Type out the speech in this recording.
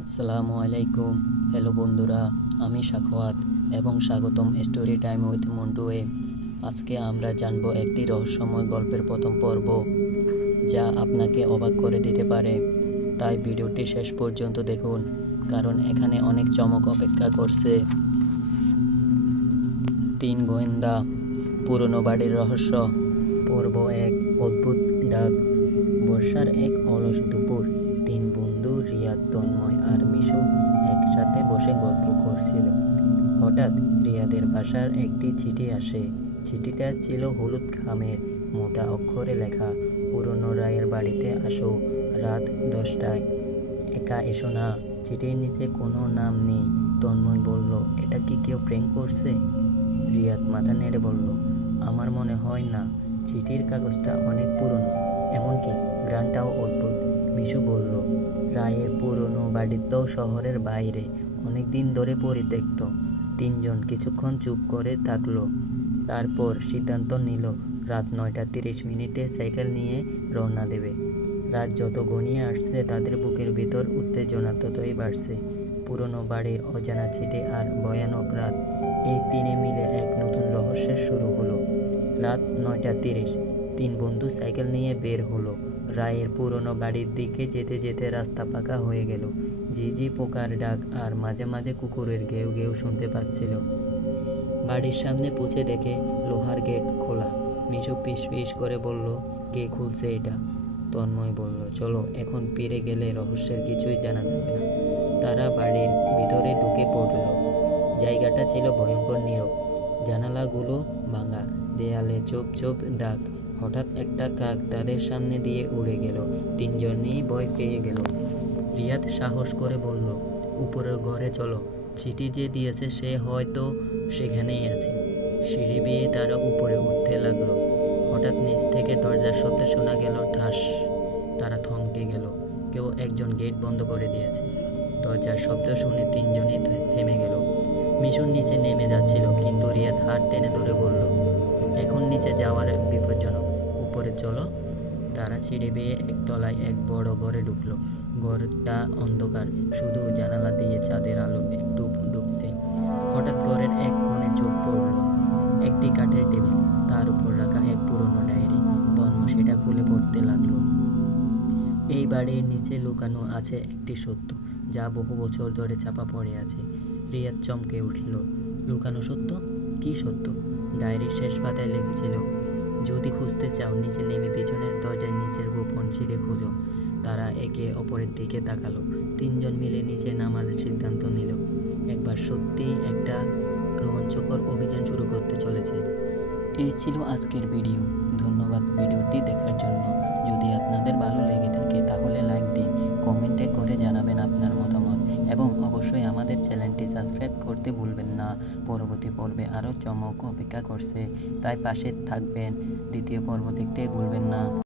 আসসালামু আলাইকুম। হ্যালো বন্ধুরা, আমি সাখাওয়াত এবং স্বাগতম স্টোরি টাইম উইথ মন্টুয়ে। আজকে আমরা জানব একটি রহস্যময় গল্পের প্রথম পর্ব, যা আপনাকে অবাক করে দিতে পারে। তাই ভিডিওটি শেষ পর্যন্ত দেখুন, কারণ এখানে অনেক চমক অপেক্ষা করছে। 3 গোয়েন্দা, পুরনো বাড়ির রহস্য। পর্ব 1, অদ্ভুত ডাক। বর্ষার এক অলস দুপুর, 3 বন্ধু রিয়াদ, তন্ময় আর মিশু একসাথে বসে গল্প করছিল। হঠাৎ রিয়াদের বাসার একটি চিঠি আসে। চিঠিটা ছিল হলুদ খামের মোটা অক্ষরে লেখা, পুরনো রায়ের বাড়িতে আসো, রাত 10টায়। একা এসো না। চিঠির নিচে কোনো নাম নেই। তন্ময় বলল, এটা কি কেউ প্র্যাঙ্ক করছে? রিয়াদ মাথা নেড়ে বলল, আমার মনে হয় না। চিঠির কাগজটা অনেক পুরনো, এমনকি গ্রানটাও অদ্ভুত। মিশু বলল, রায়ের পুরনো বাড়িতেও শহরের বাইরে, অনেক দিন ধরে পরিত্যক্ত। তিনজন কিছুক্ষণ চুপ করে থাকলো। তারপর সিদ্ধান্ত নিল রাত 9:30 সাইকেল নিয়ে রওনা দেবে। রাত যত ঘনিয়ে আসছে তাদের বুকের ভিতর উত্তেজনা ততই বাড়ছে। পুরনো বাড়ির অজানা চিঠি আর ভয়ানক রাত, এই তিনে মিলে এক নতুন রহস্যের শুরু হলো। রাত 9:30, 3 বন্ধু সাইকেল নিয়ে বের হলো। রায়ের পুরনো বাড়ির দিকে যেতে যেতে রাস্তা পাকা হয়ে গেল। ঝিঝি পোকার ডাক আর মাঝে মাঝে কুকুরের ঘেউ ঘেউ শুনতে পাচ্ছিল। বাড়ির সামনে পৌঁছে দেখে লোহার গেট খোলা। মিশু পিস পিস করে বলল, কে খুলছে এটা? তন্ময় বলল, চলো, এখন ফিরে গেলে রহস্যের কিছুই জানা যাবে না। তারা বাড়ির ভিতরে ঢুকে পড়ল। জায়গাটা ছিল ভয়ঙ্কর নীরব। জানালাগুলো ভাঙা, দেয়ালে চোপ চোপ দাগ। হঠাৎ একটা কাক তাদের সামনে দিয়ে উড়ে গেল। তিনজনেই ভয় পেয়ে গেল। রিয়াদ সাহস করে বলল, উপরের ঘরে চলো, চিঠি যে দিয়েছে সে হয়তো সেখানেই আছে। সিঁড়ি বেয়ে তারা উপরে উঠতে লাগলো। হঠাৎ নিচ থেকে দরজার শব্দ শোনা গেল, ঠাস। তারা থমকে গেল। কেউ একজন গেট বন্ধ করে দিয়েছে। দরজার শব্দ শুনে তিনজনই থেমে গেল। মিশন নিচে নেমে যাচ্ছিল, কিন্তু রিয়াদ হাত টেনে ধরে বলল, এখন নিচে যাওয়ার বিপজ্জনক, উপরে চলো। তারা সিঁড়ি বেয়ে একতলায় এক বড় ঘরে ঢুকলো। ঘরটা অন্ধকার, শুধু জানালা দিয়ে চাঁদের আলো একটু ঢুকছে। হঠাৎ ঘরের এক কোণে চোখ পড়ল, একটি কাঠের টেবিল, তার উপর রাখা এক পুরনো ডায়েরি। তন্ময় সেটা খুলে পড়তে লাগলো। এই বাড়ির নিচে লুকানো আছে একটি সত্য, যা বহু বছর ধরে চাপা পড়ে আছে। রিয়াদ চমকে উঠল, লুকানো সত্য? কি সত্য? ডায়েরির শেষ পাতায় লিখেছিল, যদি খুঁজতে চাও নিচে নেমে পিছনের দরজার নিচের গোপন ছিঁড়ে খোঁজো। তারা একে অপরের দিকে তাকালো। তিনজন মিলে নিচে নামার সিদ্ধান্ত নিল। একবার সত্যি একটা রোমাঞ্চকর অভিযান শুরু করতে চলেছে। এই ছিল আজকের ভিডিও। ধন্যবাদ ভিডিওটি দেখার জন্য। যদি আপনাদের ভালো লেগে থাকে তাহলে লাইক দিন, কমেন্টে করে জানাবেন আপনার মতামত এবং অবশ্যই আমাদের চ্যানেলটি সাবস্ক্রাইব করতে ভুলবেন না। পরবর্তী পর্বে আরও চমক অপেক্ষা করছে, তাই পাশে থাকবেন। দ্বিতীয় পর্ব দেখতে ভুলবেন না।